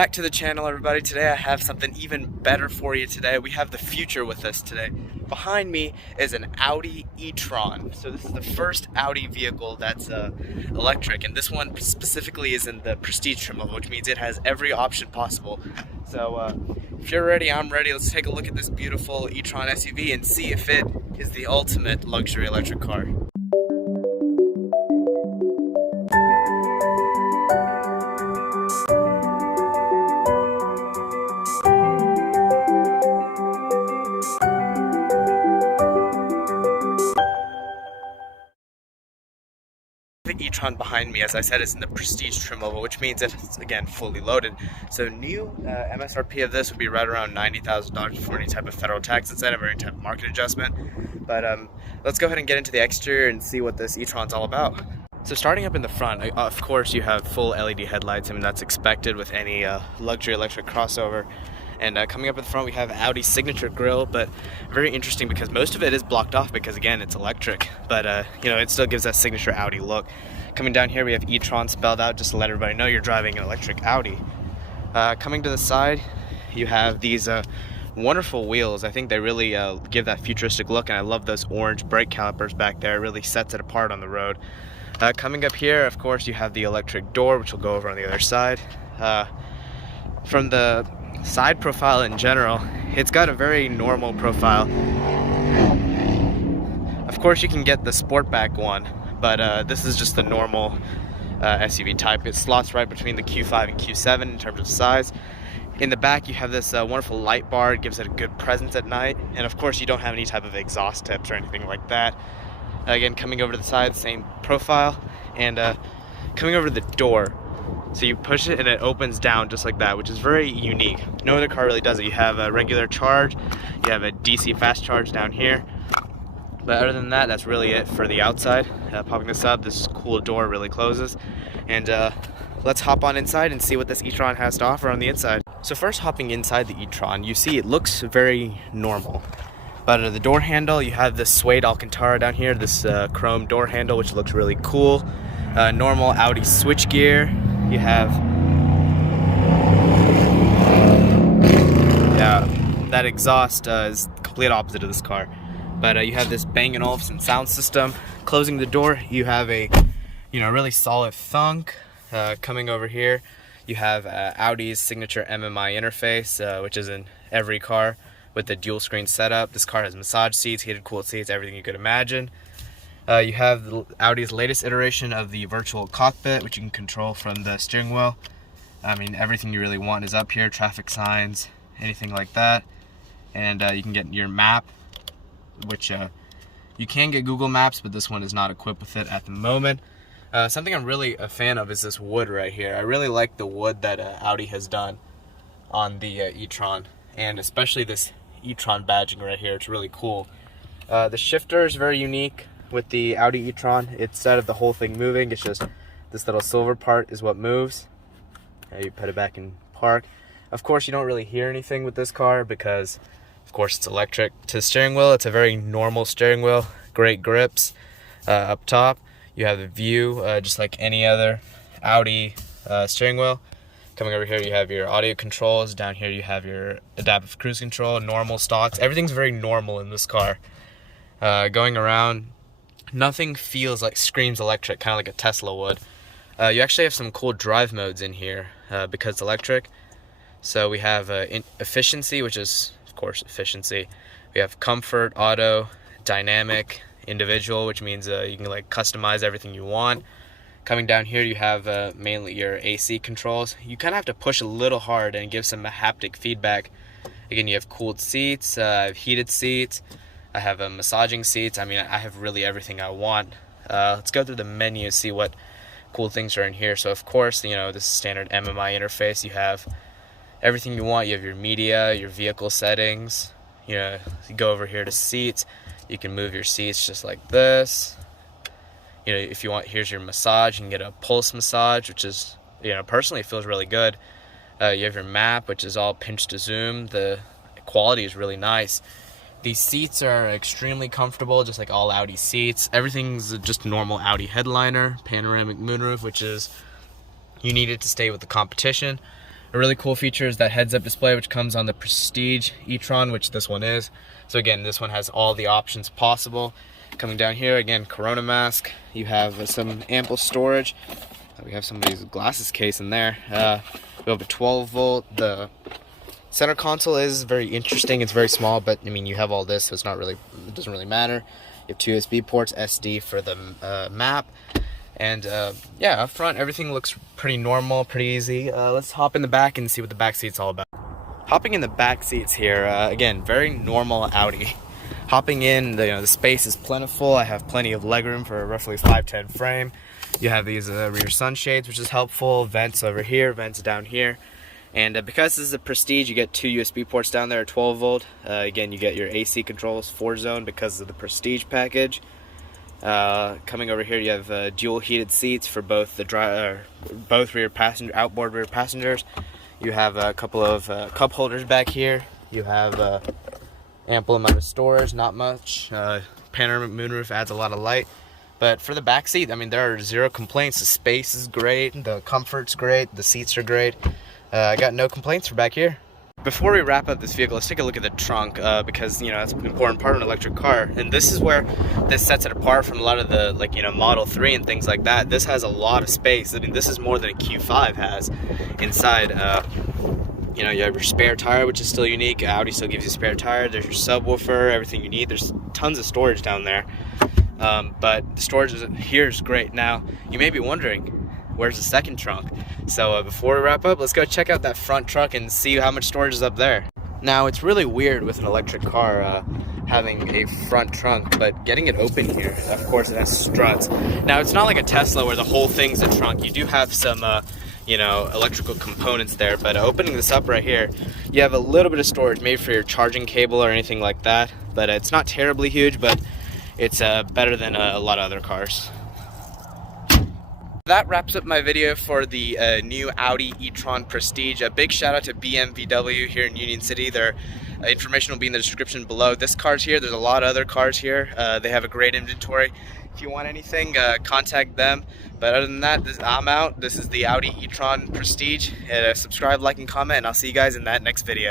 Back to the channel, everybody. Today I have something even better for you today. We have the future with us today. Behind me is an Audi E-Tron. So this is the first Audi vehicle that's electric, and this one specifically is in the prestige trim level, which means it has every option possible. So if you're ready, I'm ready. Let's take a look at this beautiful E-Tron SUV and see if it is the ultimate luxury electric car. The E-Tron behind me, as I said, is in the prestige trim level, which means it's, again, fully loaded. So new MSRP of this would be right around $90,000 before any type of federal tax incentive or any type of market adjustment. But let's go ahead and get into the exterior and see what this E-Tron's all about. So starting up in the front, of course you have full LED headlights. I mean, that's expected with any luxury electric crossover. And coming up at the front, we have Audi's signature grille, but very interesting because most of it is blocked off because, again, it's electric. But, you know, it still gives that signature Audi look. Coming down here, we have E-Tron spelled out just to let everybody know you're driving an electric Audi. Coming to the side, you have these wonderful wheels. I think they really give that futuristic look, and I love those orange brake calipers back there. It really sets it apart on the road. Coming up here, of course, you have the electric door, which will go over on the other side. From the side profile in general, it's got a very normal profile. Of course you can get the Sportback one, but this is just the normal SUV type. It slots right between the Q5 and Q7 in terms of size. In the back you have this wonderful light bar. It gives it a good presence at night, and of course you don't have any type of exhaust tips or anything like that. Again, coming over to the side, same profile, and coming over to the door. So you push it and it opens down just like that, which is very unique. No other car really does it. You have a regular charge, you have a DC fast charge down here. But other than that, that's really it for the outside. Popping this up, this cool door really closes. And let's hop on inside and see what this E-Tron has to offer on the inside. So first, hopping inside the E-Tron, you see it looks very normal. But the door handle, you have this suede Alcantara down here, this chrome door handle, which looks really cool. Normal Audi switchgear. You have, that exhaust is the complete opposite of this car. But you have this Bang & Olufsen sound system. Closing the door, you have a, really solid thunk. Coming over here, you have Audi's signature MMI interface, which is in every car with the dual screen setup. This car has massage seats, heated cooled seats, everything you could imagine. You have Audi's latest iteration of the virtual cockpit, which you can control from the steering wheel. I mean, everything you really want is up here, traffic signs, anything like that. And you can get your map, which you can get Google Maps, but this one is not equipped with it at the moment. Something I'm really a fan of is this wood right here. I really like the wood that Audi has done on the E-Tron, and especially this E-Tron badging right here. It's really cool. The shifter is very unique. With the Audi E-Tron, instead of the whole thing moving, it's just this little silver part is what moves. You put it back in park. Of course, you don't really hear anything with this car because, of course, it's electric. To the steering wheel, it's a very normal steering wheel. Great grips. Up top, you have the view, just like any other Audi steering wheel. Coming over here, you have your audio controls. Down here, you have your adaptive cruise control, normal stocks. Everything's very normal in this car. Going around, nothing feels like screams electric, kind of like a Tesla would. You actually have some cool drive modes in here because it's electric. So we have efficiency, which is, of course, efficiency. We have comfort, auto, dynamic, individual, which means you can like customize everything you want. Coming down here, you have mainly your AC controls. You kind of have to push a little hard and give some haptic feedback. Again, you have cooled seats, heated seats. I have massaging seats. I mean, I have really everything I want. Let's go through the menu, see what cool things are in here. So, of course, this is standard MMI interface. You have everything you want. You have your media, your vehicle settings. You go over here to seats. You can move your seats just like this. If you want, here's your massage. You can get a pulse massage, which is, personally, it feels really good. You have your map, which is all pinch to zoom. The quality is really nice. These seats are extremely comfortable, just like all Audi seats. Everything's just normal Audi headliner, panoramic moonroof, which is you need it to stay with the competition. A really cool feature is that heads-up display, which comes on the Prestige E-Tron, which this one is. So again, this one has all the options possible. Coming down here, again, Corona mask. You have some ample storage. We have somebody's glasses case in there. We have a 12-volt. The center console is very interesting. It's very small, but I mean, you have all this, so it doesn't really matter. You have 2 USB ports, SD for the map. And yeah, up front, everything looks pretty normal, pretty easy. Let's hop in the back and see what the back seat's all about. Hopping in the back seats here, again, very normal Audi. Hopping in, the space is plentiful. I have plenty of legroom for a roughly 5'10" frame. You have these rear sunshades, which is helpful. Vents over here, vents down here. And because this is a Prestige, you get 2 USB ports down there, 12 volt. Again, you get your AC controls, 4-zone because of the Prestige package. Coming over here, you have dual heated seats for both the outboard rear passengers. You have a couple of cup holders back here. You have ample amount of storage, not much. Panoramic moonroof adds a lot of light. But for the back seat, I mean, there are 0 complaints. The space is great, the comfort's great, the seats are great. I got no complaints for back here. Before we wrap up this vehicle, let's take a look at the trunk because, that's an important part of an electric car. And this is where this sets it apart from a lot of the, Model 3 and things like that. This has a lot of space. I mean, this is more than a Q5 has inside. You have your spare tire, which is still unique. Audi still gives you a spare tire. There's your subwoofer, everything you need. There's tons of storage down there. But the storage here is great. Now, you may be wondering, where's the second trunk? So before we wrap up, let's go check out that front trunk and see how much storage is up there. Now, it's really weird with an electric car having a front trunk, but getting it open here, of course, it has struts. Now, it's not like a Tesla where the whole thing's a trunk. You do have some, electrical components there, but opening this up right here, you have a little bit of storage, maybe for your charging cable or anything like that, but it's not terribly huge, but it's better than a lot of other cars. That wraps up my video for the new Audi E-Tron Prestige. A big shout out to BMVW here in Union City. Their information will be in the description below. This car's here. There's a lot of other cars here. They have a great inventory. If you want anything, contact them. But other than that, I'm out. This is the Audi E-Tron Prestige. Subscribe, like, and comment, and I'll see you guys in that next video.